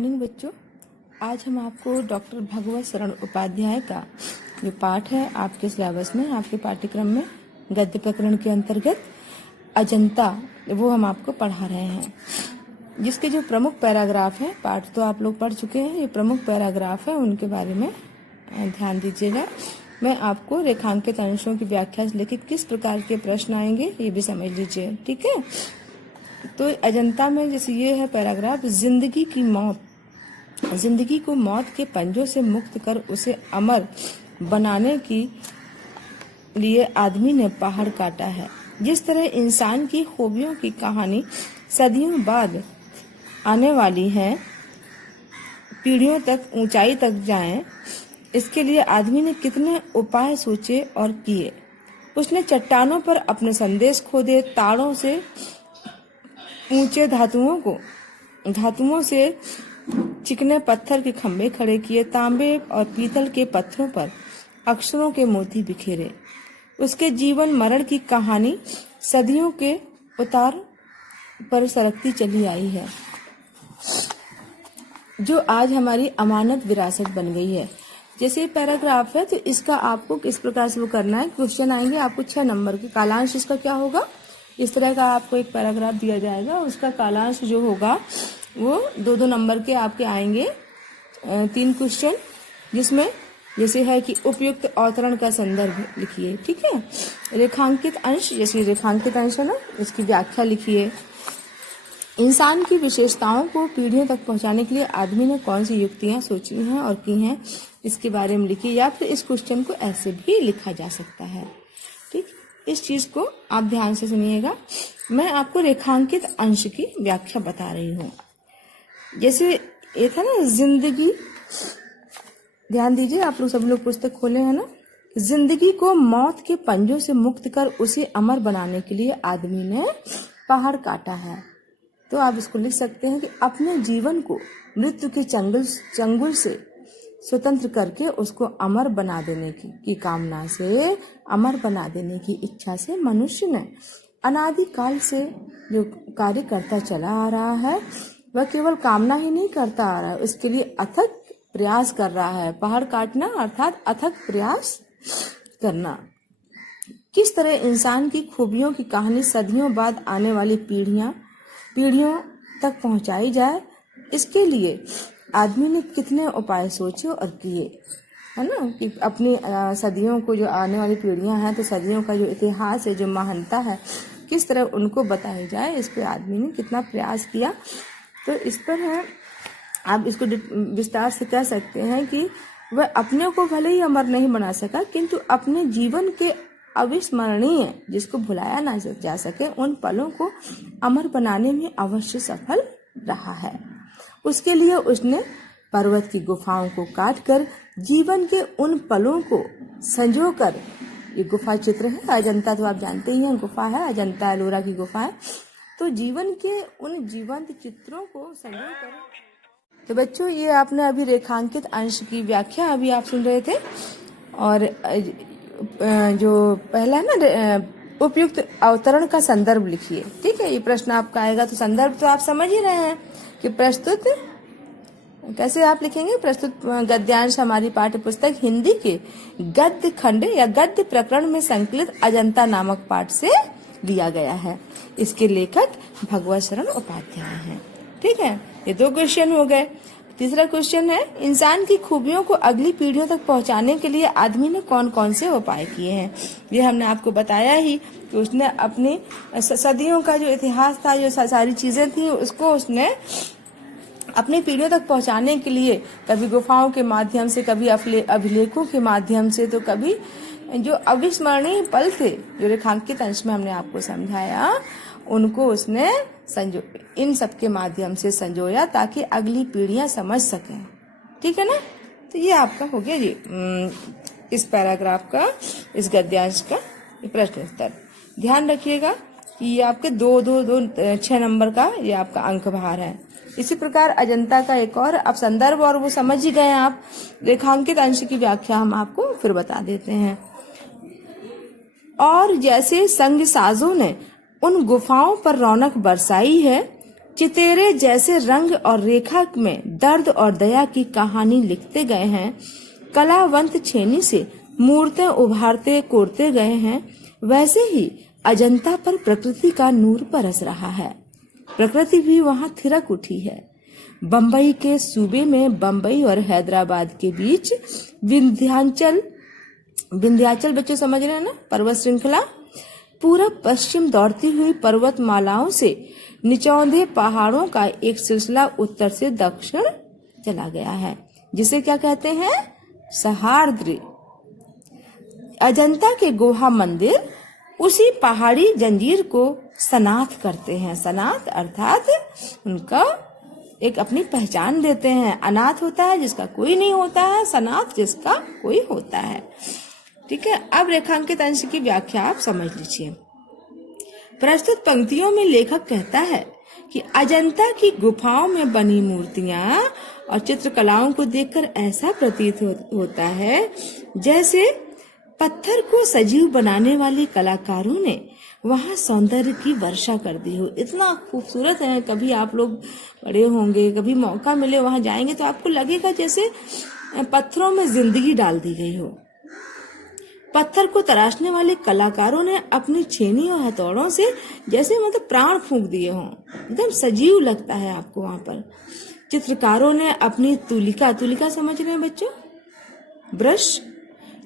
Morning बच्चों। आज हम आपको डॉक्टर भगवत शरण उपाध्याय का जो पाठ है आपके सिलेबस में, आपके पाठ्यक्रम में गद्य प्रकरण के अंतर्गत अजंता, वो हम आपको पढ़ा रहे हैं। जिसके जो प्रमुख पैराग्राफ है, पाठ तो आप लोग पढ़ चुके हैं, ये प्रमुख पैराग्राफ है, उनके बारे में ध्यान दीजिएगा। मैं आपको रेखांकित अंशों की व्याख्या से लेकर किस प्रकार के प्रश्न आएंगे ये भी समझ लीजिए, ठीक है। तो अजंता में जैसे ये है पैराग्राफ, जिंदगी की मौत, जिंदगी को मौत के पंजों से मुक्त कर उसे अमर बनाने की लिए आदमी ने पहाड़ काटा है। जिस तरह इंसान की खूबियों की कहानी सदियों बाद आने वाली है, पीढ़ियों तक ऊंचाई तक जाए, इसके लिए आदमी ने कितने उपाय सोचे और किए। उसने चट्टानों पर अपने संदेश खोदे, तारों से ऊंचे धातुओं से चिकने पत्थर के खंभे खड़े किए, तांबे और पीतल के पत्थरों पर अक्षरों के मोती बिखेरे। उसके जीवन मरण की कहानी सदियों के उतार पर सरकती चली आई है, जो आज हमारी अमानत विरासत बन गई है। जैसे पैराग्राफ है तो इसका आपको किस प्रकार से वो करना है। क्वेश्चन आएंगे आपको 6 नंबर के, कालांश इसका क्या होगा, इस तरह का आपको एक पैराग्राफ दिया जाएगा, उसका कालांश जो होगा वो 2-2 नंबर के आपके आएंगे। 3 क्वेश्चन, जिसमें जैसे है कि उपयुक्त अवतरण का संदर्भ लिखिए, ठीक है। रेखांकित अंश, जैसे रेखांकित अंश है ना, इसकी व्याख्या लिखिए। इंसान की विशेषताओं को पीढ़ियों तक पहुंचाने के लिए आदमी ने कौन सी युक्तियां सोची हैं और की हैं, इसके बारे में लिखिए। या फिर इस क्वेश्चन को ऐसे भी लिखा जा सकता है, ठीक। इस चीज को आप ध्यान से सुनिएगा। मैं आपको रेखांकित अंश की व्याख्या बता रही हूँ। जैसे ये था ना जिंदगी, ध्यान दीजिए, आप लोग सब लोग पुस्तक खोले हैं ना। जिंदगी को मौत के पंजों से मुक्त कर उसे अमर बनाने के लिए आदमी ने पहाड़ काटा है। तो आप इसको लिख सकते हैं कि अपने जीवन को मृत्यु के चंगुल से स्वतंत्र करके उसको अमर बना देने की कामना से, अमर बना देने की इच्छा से मनुष्य ने अनादिकाल से जो कार्य करता चला आ रहा है, वह केवल कामना ही नहीं करता आ रहा है, उसके लिए अथक प्रयास कर रहा है। पहाड़ काटना अर्थात अथक प्रयास करना। किस तरह इंसान की खूबियों की कहानी सदियों बाद आने वाली पीढ़ियों तक पहुंचाई जाए, इसके लिए आदमी ने कितने उपाय सोचे और किए, है ना। कि अपनी सदियों को, जो आने वाली पीढ़ियां हैं, तो सदियों का जो इतिहास है, जो महानता है, किस तरह उनको बताई जाए, इस पे आदमी ने कितना प्रयास किया। तो इस पर है, आप इसको विस्तार से कह सकते हैं कि वह अपने को भले ही अमर नहीं बना सका, किंतु अपने जीवन के अविस्मरणीय, जिसको भुलाया ना जा सके, उन पलों को अमर बनाने में अवश्य सफल रहा है। उसके लिए उसने पर्वत की गुफाओं को काटकर जीवन के उन पलों को संजोकर, ये गुफा चित्र है, अजंता तो आप जानते ही हैं, गुफा है, अजंता एलोरा की गुफा है, तो जीवन के उन जीवंत चित्रों को संजोकर। तो बच्चों, ये आपने अभी रेखांकित अंश की व्याख्या अभी आप सुन रहे थे। और जो पहला है ना, उपयुक्त अवतरण का संदर्भ लिखिए, ठीक है। ये प्रश्न आपका आएगा तो संदर्भ तो आप समझ ही रहे हैं कि प्रस्तुत कैसे आप लिखेंगे। प्रस्तुत गद्यांश हमारी पाठ्य पुस्तक हिंदी के गद्य खंड या गद्य प्रकरण में संकलित अजंता नामक पाठ से लिया गया है। इसके लेखक भगवत शरण उपाध्याय हैं, ठीक है। ये 2 क्वेश्चन हो गए। तीसरा क्वेश्चन है, इंसान की खूबियों को अगली पीढ़ियों तक पहुंचाने के लिए आदमी ने कौन कौन से उपाय किए हैं। ये हमने आपको बताया ही कि उसने अपनी सदियों का जो इतिहास था, जो सारी चीजें थी, उसको उसने अपनी पीढ़ियों तक पहुंचाने के लिए कभी गुफाओं के माध्यम से, कभी अभिलेखों के माध्यम से, तो कभी जो अविस्मरणीय पल थे, जो रेखांकित अंश में हमने आपको समझाया, उनको उसने इन सब के माध्यम से संजोया, ताकि अगली पीढ़ियां समझ सकें, ठीक है ना। तो ये आपका हो गया जी इस पैराग्राफ का, इस गद्यांश का प्रश्न उत्तर। ध्यान रखिएगा कि ये आपके 6 नंबर का ये आपका अंक भार है। इसी प्रकार अजंता का एक और, अब संदर्भ और वो समझ ही गए आप। रेखांकित अंश की व्याख्या हम आपको फिर बता देते हैं। और जैसे संग साजों ने उन गुफाओं पर रौनक बरसाई है, चितेरे जैसे रंग और रेखा में दर्द और दया की कहानी लिखते गए हैं, कलावंत छेनी से मूर्तें उभारते कोरते गए हैं, वैसे ही अजंता पर प्रकृति का नूर बरस रहा है। प्रकृति भी वहां थिरक उठी है। बंबई के सूबे में बंबई और हैदराबाद के बीच विंध्याचल बच्चे समझ रहे हैं ना, पर्वत श्रृंखला पूरब पश्चिम दौड़ती हुई पर्वतमालाओं से निचौंधे पहाड़ों का एक सिलसिला उत्तर से दक्षिण चला गया है, जिसे क्या कहते हैं, सह्याद्री। अजंता के गुहा मंदिर उसी पहाड़ी जंजीर को सनाथ करते हैं। सनाथ अर्थात उनका एक अपनी पहचान देते हैं। अनाथ होता है जिसका कोई नहीं होता है, सनाथ जिसका कोई होता है। ठीक है, अब रेखांकित अंश की व्याख्या आप समझ लीजिए। प्रस्तुत पंक्तियों में लेखक कहता है कि अजंता की गुफाओं में बनी मूर्तियां और चित्रकलाओं को देखकर ऐसा प्रतीत होता है जैसे पत्थर को सजीव बनाने वाले कलाकारों ने वहां सौंदर्य की वर्षा कर दी हो। इतना खूबसूरत है, कभी आप लोग बड़े होंगे, कभी मौका मिले वहां जाएंगे तो आपको लगेगा जैसे पत्थरों में जिंदगी डाल दी गई हो। पत्थर को तराशने वाले कलाकारों ने अपनी छेनी और हथौड़ों से जैसे मतलब प्राण फूंक दिए हों, एकदम सजीव लगता है आपको वहां पर। चित्रकारों ने अपनी तुलिका समझ रहे हैं बच्चों, ब्रश,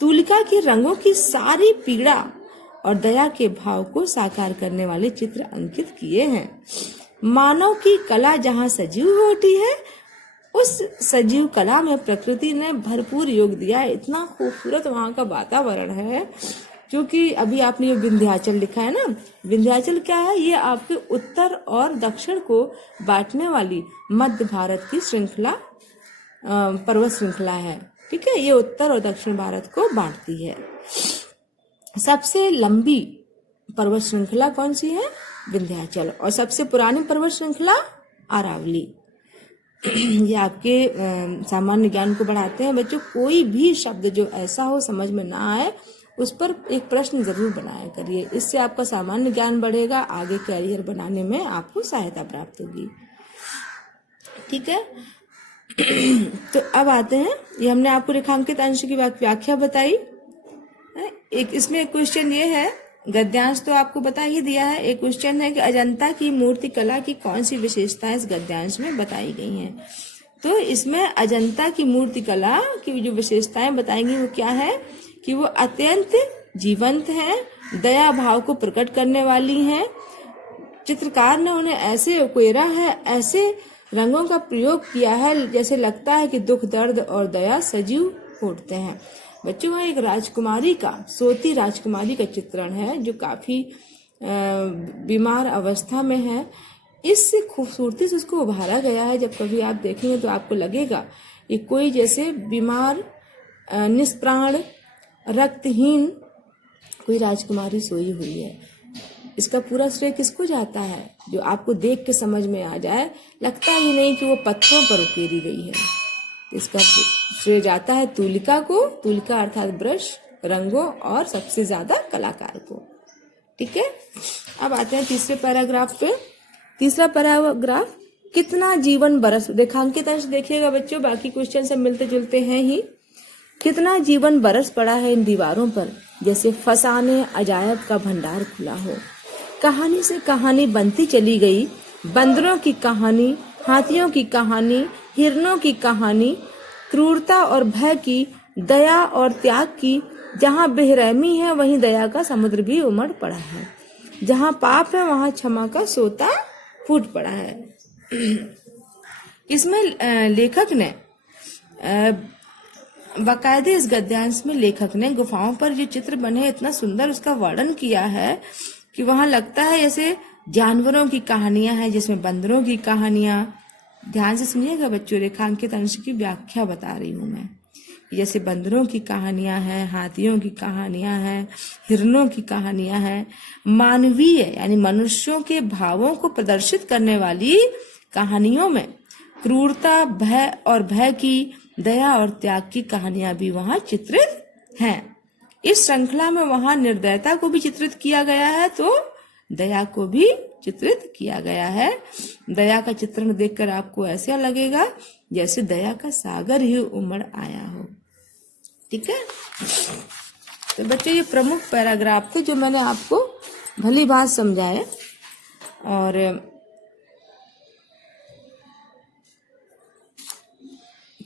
तुलिका के रंगों की सारी पीड़ा और दया के भाव को साकार करने वाले चित्र अंकित किए हैं। मानव की कला जहाँ सजीव हो उठी है, उस सजीव कला में प्रकृति ने भरपूर योग दिया है। इतना खूबसूरत वहाँ का वातावरण है, क्योंकि अभी आपने ये विंध्याचल लिखा है ना, विंध्याचल क्या है, ये आपके उत्तर और दक्षिण को बांटने वाली मध्य भारत की श्रृंखला, पर्वत श्रृंखला है। ठीक है, ये उत्तर और दक्षिण भारत को बांटती है। सबसे लंबी पर्वत श्रृंखला कौन सी है, विंध्याचल, और सबसे पुरानी पर्वत श्रृंखला अरावली। ये आपके सामान्य ज्ञान को बढ़ाते हैं बच्चों। कोई भी शब्द जो ऐसा हो समझ में ना आए, उस पर एक प्रश्न जरूर बनाया करिए। इससे आपका सामान्य ज्ञान बढ़ेगा, आगे कैरियर बनाने में आपको सहायता प्राप्त होगी। ठीक है, तो अब आते हैं, ये हमने आपको रेखांकित अंश की व्याख्या बताई। एक इसमें क्वेश्चन ये है, गद्यांश तो आपको बता ही दिया है। एक क्वेश्चन है कि अजंता की मूर्ति कला की कौन सी विशेषताएं इस गद्यांश में बताई गई हैं। तो इसमें अजंता की मूर्ति कला की जो विशेषताएं बताएंगी वो क्या है कि वो अत्यंत जीवंत है, दया भाव को प्रकट करने वाली हैं। चित्रकार ने उन्हें ऐसे उकेरा है, ऐसे रंगों का प्रयोग किया है जैसे लगता है कि दुख, दर्द और दया सजीव उठते हैं। बच्चों, वहाँ एक राजकुमारी का, सोती राजकुमारी का चित्रण है जो काफी बीमार अवस्था में है। इस खूबसूरती से उसको उभारा गया है। जब कभी आप देखेंगे तो आपको लगेगा ये कोई जैसे बीमार, निष्प्राण, रक्तहीन कोई राजकुमारी सोई हुई है। इसका पूरा श्रेय किसको जाता है? जो आपको देख के समझ में आ जाए, लगता ही नहीं कि वो पत्थरों पर उकेरी गई है। इसका श्रेय जाता है तुलिका को, तुलिका अर्थात ब्रश, रंगों और सबसे ज्यादा कलाकार को। ठीक है, अब आते हैं तीसरे पैराग्राफ पे। तीसरा पैराग्राफ, कितना जीवन बरस, रेखांकित अंश देखिएगा बच्चों, बाकी क्वेश्चन सब मिलते जुलते हैं ही। कितना जीवन बरस पड़ा है इन दीवारों पर, जैसे फसाने अजायब का भंडार खुला हो। कहानी से कहानी बनती चली गई, बंदरों की कहानी, हाथियों की कहानी, हिरणों की कहानी, क्रूरता और भय की, दया और त्याग की। जहाँ बेरहमी है वहीं दया का समुद्र भी उमड़ पड़ा है। जहाँ पाप है वहाँ क्षमा का सोता फूट पड़ा है। इसमें लेखक ने बाकायदे, इस गद्यांश में लेखक ने गुफाओं पर जो चित्र बने इतना सुंदर उसका वर्णन किया है कि वहां लगता है जैसे जानवरों की कहानियां हैं, जिसमें बंदरों की कहानियां। ध्यान से सुनिएगा बच्चों, रेखांकित अंश की व्याख्या बता रही हूं मैं। जैसे बंदरों की कहानियां हैं, हाथियों की कहानियां हैं, हिरणों की कहानियां हैं। मानवीय यानी मनुष्यों के भावों को प्रदर्शित करने वाली कहानियों में क्रूरता, भय की, दया और त्याग की कहानियां भी वहां चित्रित हैं। इस श्रृंखला में वहां निर्दयता को भी चित्रित किया गया है, तो दया को भी चित्रित किया गया है। दया का चित्रण देखकर आपको ऐसा लगेगा जैसे दया का सागर ही उमड़ आया हो। ठीक है, तो बच्चों ये प्रमुख पैराग्राफ थे जो मैंने आपको भली बात समझाए, और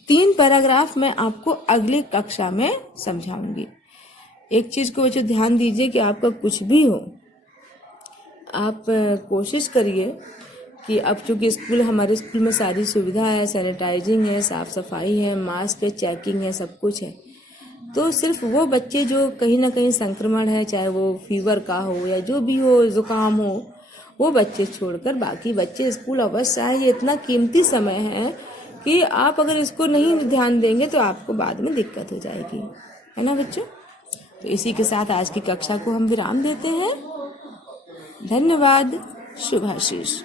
तीन पैराग्राफ मैं आपको अगली कक्षा में समझाऊंगी। एक चीज को बच्चों ध्यान दीजिए कि आपका कुछ भी हो, आप कोशिश करिए कि अब चूंकि हमारे स्कूल में सारी सुविधा है, सैनिटाइजिंग है, साफ सफाई है, मास्क है, चेकिंग है, सब कुछ है, तो सिर्फ वो बच्चे जो कहीं ना कहीं संक्रमण है, चाहे वो फीवर का हो या जो भी हो, जुकाम हो, वो बच्चे छोड़कर बाकी बच्चे स्कूल अवश्य आए। ये इतना कीमती समय है कि आप अगर इसको नहीं ध्यान देंगे तो आपको बाद में दिक्कत हो जाएगी, है ना बच्चों। तो इसी के साथ आज की कक्षा को हम विराम देते हैं। धन्यवाद। शुभाशीष।